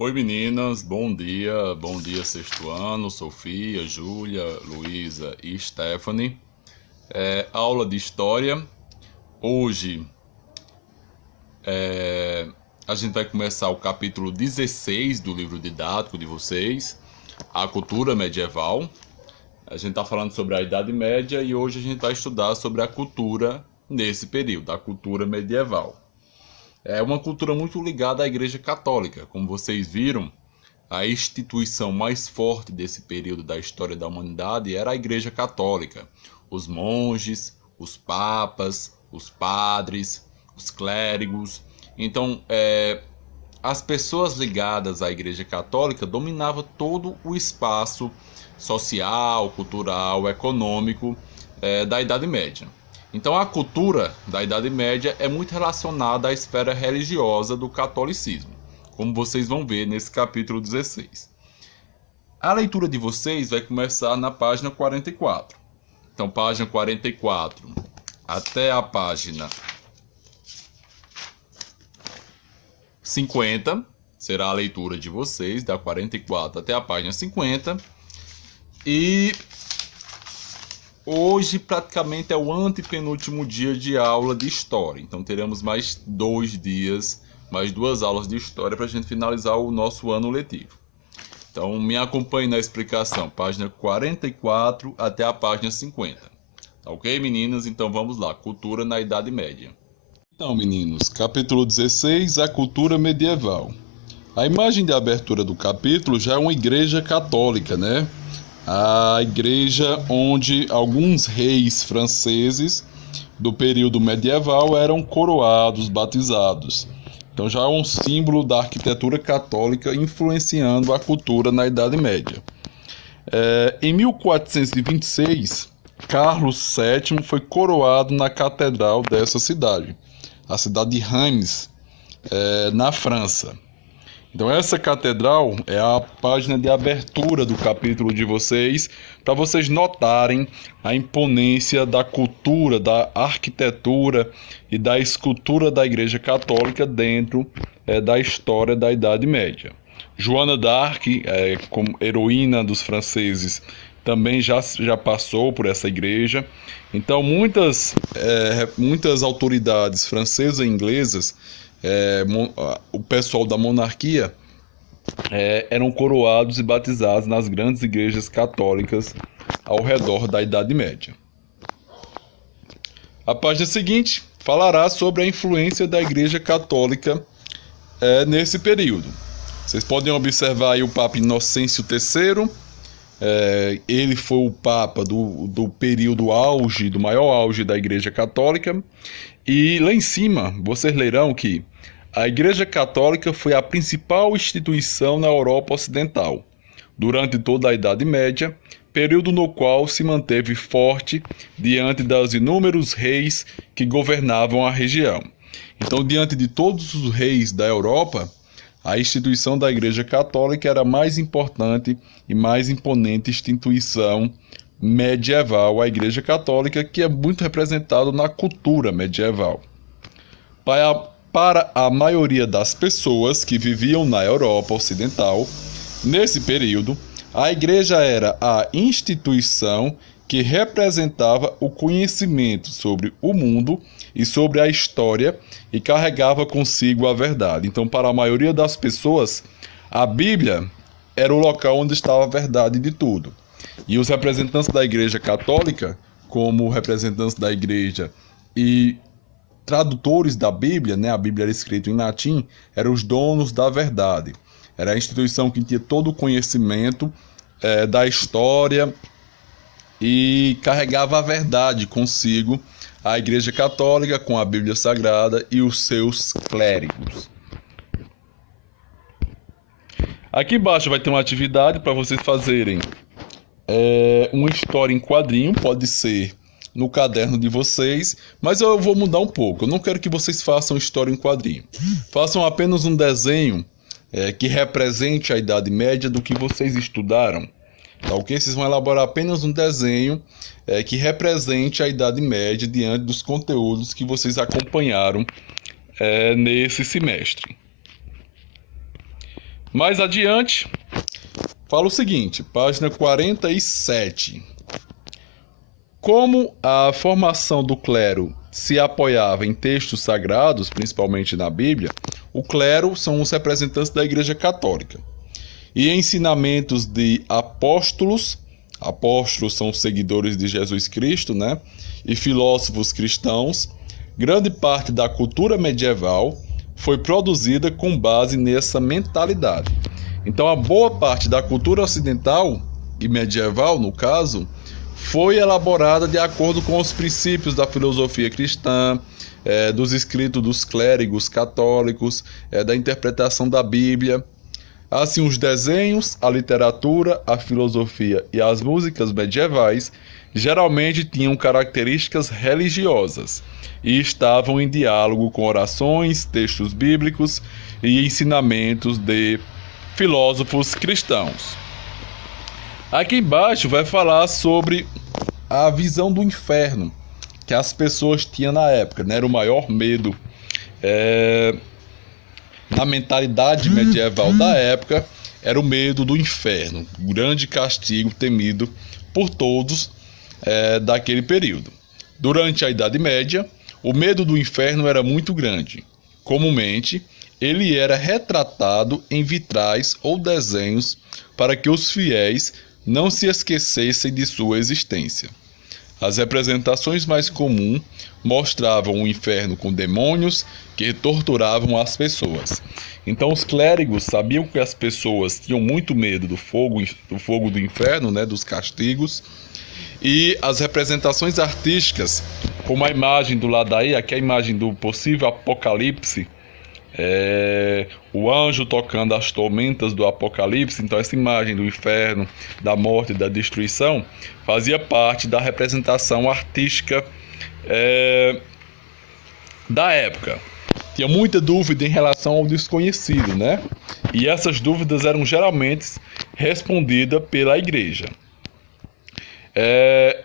Oi meninas, bom dia sexto ano, Sofia, Júlia, Luísa e Stephanie. Aula de História. Hoje a gente vai começar o capítulo 16 do livro didático de vocês, a cultura medieval. A gente está falando sobre a Idade Média e hoje a gente vai estudar sobre a cultura nesse período, a cultura medieval. É uma cultura muito ligada à Igreja Católica. Como vocês viram, a instituição mais forte desse período da história da humanidade era a Igreja Católica. Os monges, os papas, os padres, os clérigos. Então, as pessoas ligadas à Igreja Católica dominavam todo o espaço social, cultural, econômico da Idade Média. Então, a cultura da Idade Média é muito relacionada à esfera religiosa do catolicismo, como vocês vão ver nesse capítulo 16. A leitura de vocês vai começar na página 44. Então, página 44 até a página 50 será a leitura de vocês, da 44 até a página 50. E hoje praticamente é o antepenúltimo dia de aula de história. Então teremos mais 2 dias, mais 2 aulas de história para a gente finalizar o nosso ano letivo. Então me acompanhe na explicação, página 44 até a página 50. Tá ok, meninas? Então vamos lá, cultura na Idade Média. Então, meninos, capítulo 16, a cultura medieval. A imagem de abertura do capítulo já é uma igreja católica, né? A igreja onde alguns reis franceses do período medieval eram coroados, batizados. Então já é um símbolo da arquitetura católica influenciando a cultura na Idade Média. Em 1426, Carlos VII foi coroado na catedral dessa cidade, a cidade de Reims, na França. Então essa catedral é a página de abertura do capítulo de vocês, para vocês notarem a imponência da cultura, da arquitetura e da escultura da Igreja Católica dentro da história da Idade Média. Joana d'Arc, como heroína dos franceses, também já passou por essa igreja. Então muitas autoridades francesas e inglesas, o pessoal da monarquia, eram coroados e batizados nas grandes igrejas católicas ao redor da Idade Média. A página seguinte falará sobre a influência da Igreja Católica nesse período. Vocês podem observar aí o Papa Inocêncio III. Ele foi o Papa do período auge, do maior auge da Igreja Católica. E lá em cima, vocês lerão que a Igreja Católica foi a principal instituição na Europa Ocidental durante toda a Idade Média, período no qual se manteve forte diante dos inúmeros reis que governavam a região. Então, diante de todos os reis da Europa, a instituição da Igreja Católica era a mais importante e mais imponente instituição medieval, a Igreja Católica, que é muito representado na cultura medieval. Para a maioria das pessoas que viviam na Europa Ocidental, nesse período, a Igreja era a instituição que representava o conhecimento sobre o mundo e sobre a história e carregava consigo a verdade. Então, para a maioria das pessoas, a Bíblia era o local onde estava a verdade de tudo. E os representantes da Igreja Católica, como representantes da Igreja e tradutores da Bíblia, né? A Bíblia era escrita em latim, eram os donos da verdade. Era a instituição que tinha todo o conhecimento da história e carregava a verdade consigo, a Igreja Católica com a Bíblia Sagrada e os seus clérigos. Aqui embaixo vai ter uma atividade para vocês fazerem uma história em quadrinho, pode ser no caderno de vocês, mas eu vou mudar um pouco. Eu não quero que vocês façam história em quadrinho. Façam apenas um desenho que represente a Idade Média do que vocês estudaram. Tá ok? Vocês vão elaborar apenas um desenho que represente a Idade Média diante dos conteúdos que vocês acompanharam nesse semestre. Mais adiante, fala o seguinte, página 47. Como a formação do clero se apoiava em textos sagrados, principalmente na Bíblia, o clero são os representantes da Igreja Católica. E ensinamentos de apóstolos são os seguidores de Jesus Cristo, né? E filósofos cristãos, grande parte da cultura medieval foi produzida com base nessa mentalidade. Então, a boa parte da cultura ocidental e medieval, no caso, foi elaborada de acordo com os princípios da filosofia cristã, dos escritos dos clérigos católicos, da interpretação da Bíblia. Assim, os desenhos, a literatura, a filosofia e as músicas medievais geralmente tinham características religiosas e estavam em diálogo com orações, textos bíblicos e ensinamentos de filósofos cristãos. Aqui embaixo vai falar sobre a visão do inferno que as pessoas tinham na época, né? Era o maior medo na mentalidade medieval da época, era o medo do inferno, o grande castigo temido por todos daquele período. Durante a Idade Média, o medo do inferno era muito grande. Comumente, ele era retratado em vitrais ou desenhos para que os fiéis não se esquecessem de sua existência. As representações mais comuns mostravam o inferno com demônios que torturavam as pessoas. Então os clérigos sabiam que as pessoas tinham muito medo do fogo do inferno, né, dos castigos, e as representações artísticas, como a imagem do ladaí, aqui é a imagem do possível apocalipse, o anjo tocando as tormentas do apocalipse. Então essa imagem do inferno, da morte e da destruição fazia parte da representação artística da época. Tinha muita dúvida em relação ao desconhecido, né? E essas dúvidas eram geralmente respondidas pela igreja.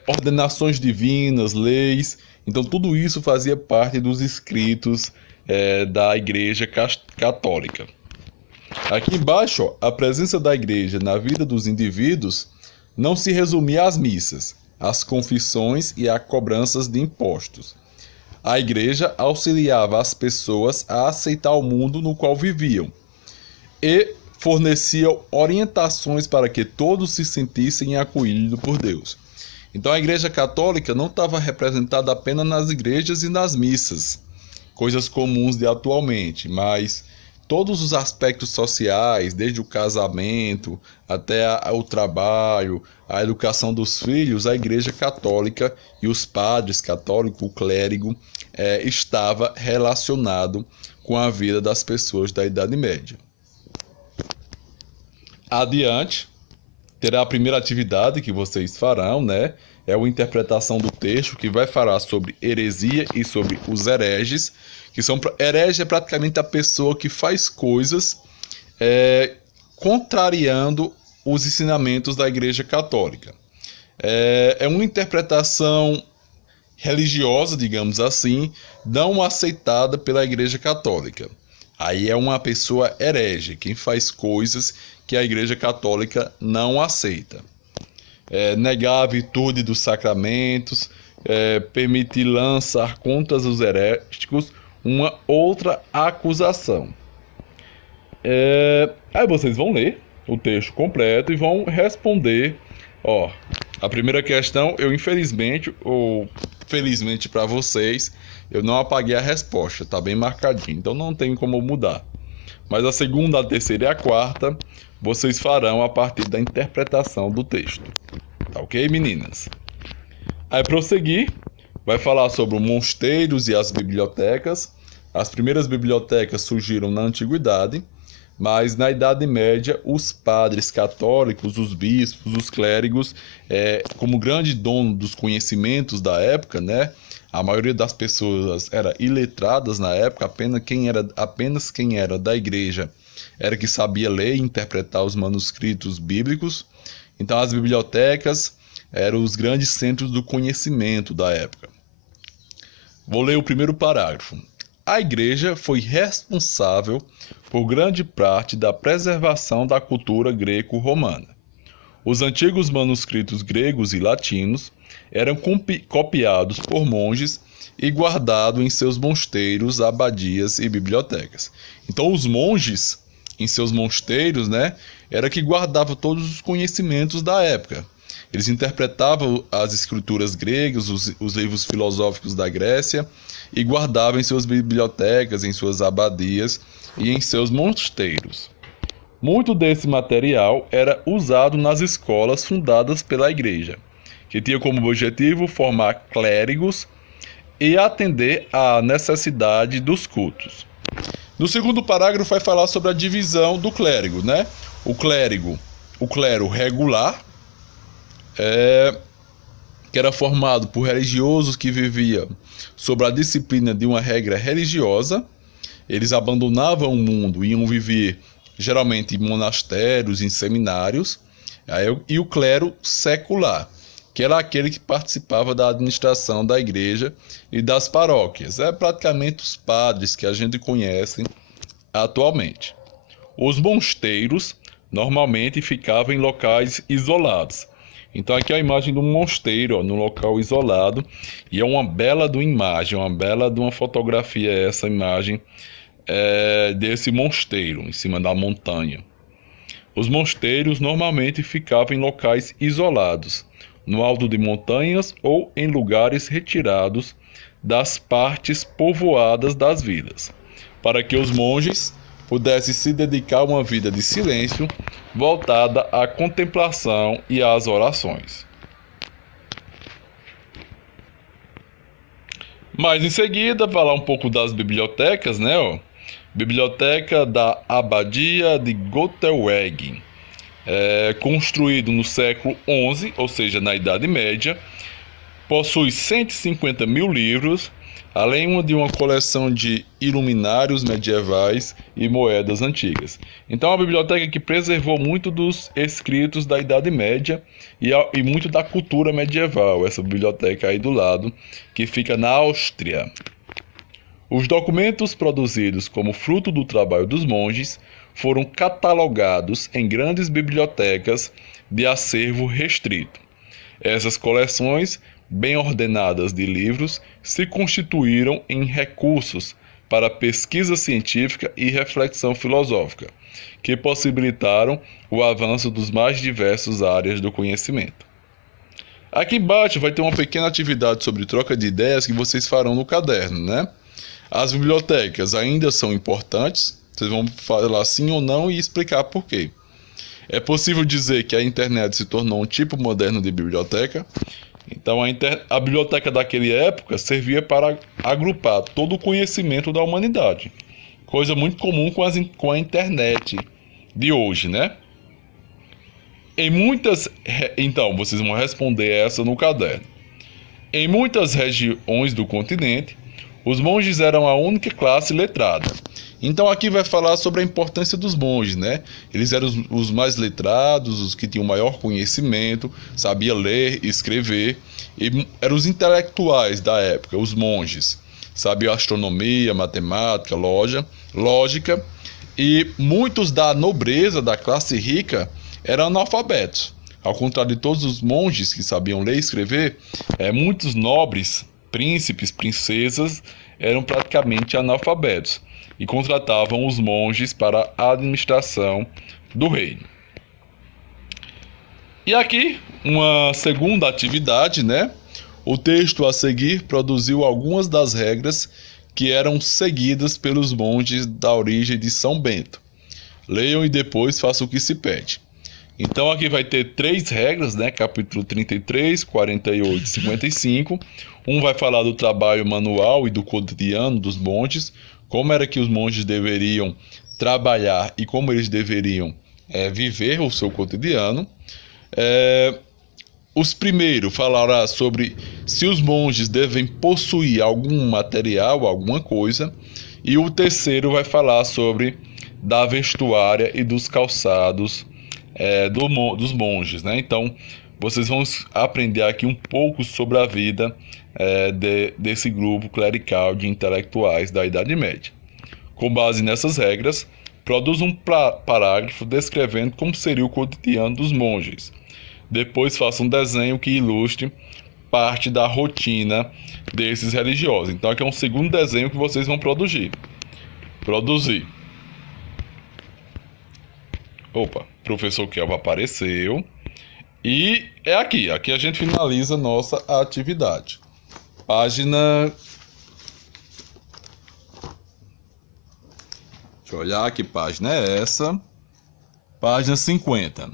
Ordenações divinas, leis, então tudo isso fazia parte dos escritos da Igreja Católica. Aqui embaixo, ó, a presença da igreja na vida dos indivíduos não se resumia às missas, às confissões e a cobranças de impostos. A igreja auxiliava as pessoas a aceitar o mundo no qual viviam e fornecia orientações para que todos se sentissem acolhidos por Deus. Então a Igreja Católica não estava representada apenas nas igrejas e nas missas, coisas comuns de atualmente, mas todos os aspectos sociais, desde o casamento até o trabalho, a educação dos filhos, a Igreja Católica e os padres católicos, o clérigo, estava relacionado com a vida das pessoas da Idade Média. Adiante, terá a primeira atividade que vocês farão, né? É a interpretação do texto, que vai falar sobre heresia e sobre os hereges, herege é praticamente a pessoa que faz coisas contrariando os ensinamentos da Igreja Católica. É uma interpretação religiosa, digamos assim, não aceitada pela Igreja Católica. Aí é uma pessoa herege, quem faz coisas que a Igreja Católica não aceita. Negar a virtude dos sacramentos, permitir lançar contra os heréticos uma outra acusação. Aí vocês vão ler o texto completo e vão responder. Ó, a primeira questão, eu infelizmente, ou felizmente para vocês, eu não apaguei a resposta, tá bem marcadinho, então não tem como mudar. Mas a segunda, a terceira e a quarta, vocês farão a partir da interpretação do texto. Tá ok, meninas? Aí, prosseguir, vai falar sobre os mosteiros e as bibliotecas. As primeiras bibliotecas surgiram na Antiguidade, mas na Idade Média, os padres católicos, os bispos, os clérigos, como grande dono dos conhecimentos da época, né? A maioria das pessoas era iletradas na época, apenas quem era da igreja era que sabia ler e interpretar os manuscritos bíblicos. Então as bibliotecas eram os grandes centros do conhecimento da época. Vou ler o primeiro parágrafo. A Igreja foi responsável por grande parte da preservação da cultura greco-romana. Os antigos manuscritos gregos e latinos eram copiados por monges e guardados em seus mosteiros, abadias e bibliotecas. Então, os monges, em seus mosteiros, era que guardavam todos os conhecimentos da época. Eles interpretavam as escrituras gregas, os livros filosóficos da Grécia, e guardavam em suas bibliotecas, em suas abadias e em seus mosteiros. Muito desse material era usado nas escolas fundadas pela Igreja, que tinha como objetivo formar clérigos e atender à necessidade dos cultos. No segundo parágrafo vai falar sobre a divisão do clérigo, O clero regular, que era formado por religiosos que viviam sob a disciplina de uma regra religiosa. Eles abandonavam o mundo e iam viver geralmente em monastérios, em seminários. E o clero secular, que era aquele que participava da administração da igreja e das paróquias. É praticamente os padres que a gente conhece atualmente. Os mosteiros normalmente ficavam em locais isolados. Então aqui é a imagem de um mosteiro, num local isolado, e é uma bela de uma imagem, uma bela de uma fotografia essa imagem desse mosteiro, em cima da montanha. Os mosteiros normalmente ficavam em locais isolados, no alto de montanhas ou em lugares retirados das partes povoadas das vilas, para que os monges pudessem se dedicar a uma vida de silêncio voltada à contemplação e às orações. Mas em seguida, falar um pouco das bibliotecas, Biblioteca da Abadia de Göttingen, construído no século XI, ou seja, na Idade Média, possui 150 mil livros, além de uma coleção de iluminários medievais e moedas antigas. Então, é uma biblioteca que preservou muito dos escritos da Idade Média e muito da cultura medieval, essa biblioteca aí do lado, que fica na Áustria. Os documentos produzidos como fruto do trabalho dos monges foram catalogados em grandes bibliotecas de acervo restrito. Essas coleções, bem ordenadas de livros, se constituíram em recursos para pesquisa científica e reflexão filosófica, que possibilitaram o avanço dos mais diversas áreas do conhecimento. Aqui embaixo vai ter uma pequena atividade sobre troca de ideias que vocês farão no caderno, As bibliotecas ainda são importantes, vocês vão falar sim ou não e explicar por quê. É possível dizer que a internet se tornou um tipo moderno de biblioteca. Então, a biblioteca daquela época servia para agrupar todo o conhecimento da humanidade. Coisa muito comum com a internet de hoje, Então, vocês vão responder essa no caderno. Em muitas regiões do continente, os monges eram a única classe letrada. Então aqui vai falar sobre a importância dos monges, Eles eram os mais letrados, os que tinham maior conhecimento, sabiam ler e escrever, e eram os intelectuais da época, os monges. Sabiam astronomia, matemática, lógica, e muitos da nobreza, da classe rica, eram analfabetos. Ao contrário de todos os monges que sabiam ler e escrever, muitos nobres, príncipes, princesas, eram praticamente analfabetos e contratavam os monges para a administração do reino. E aqui, uma segunda atividade, O texto a seguir produziu algumas das regras que eram seguidas pelos monges da origem de São Bento. Leiam e depois façam o que se pede. Então aqui vai ter 3 regras, Capítulo 33, 48 e 55. Um vai falar do trabalho manual e do cotidiano dos monges, como era que os monges deveriam trabalhar e como eles deveriam viver o seu cotidiano. Os primeiros falará sobre se os monges devem possuir algum material, alguma coisa. E o terceiro vai falar sobre da vestuária e dos calçados dos monges, Então, vocês vão aprender aqui um pouco sobre a vida desse grupo clerical de intelectuais da Idade Média. Com base nessas regras, produz um parágrafo descrevendo como seria o cotidiano dos monges. Depois faça um desenho que ilustre parte da rotina desses religiosos. Então aqui é um segundo desenho que vocês vão produzir. Opa, professor Kelvin apareceu. E é aqui a gente finaliza nossa atividade. Página... Deixa eu olhar que página é essa. Página 50.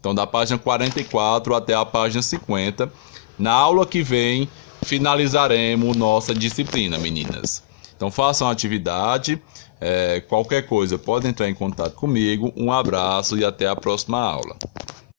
Então, da página 44 até a página 50. Na aula que vem, finalizaremos nossa disciplina, meninas. Então, façam a atividade. Qualquer coisa, pode entrar em contato comigo. Um abraço e até a próxima aula.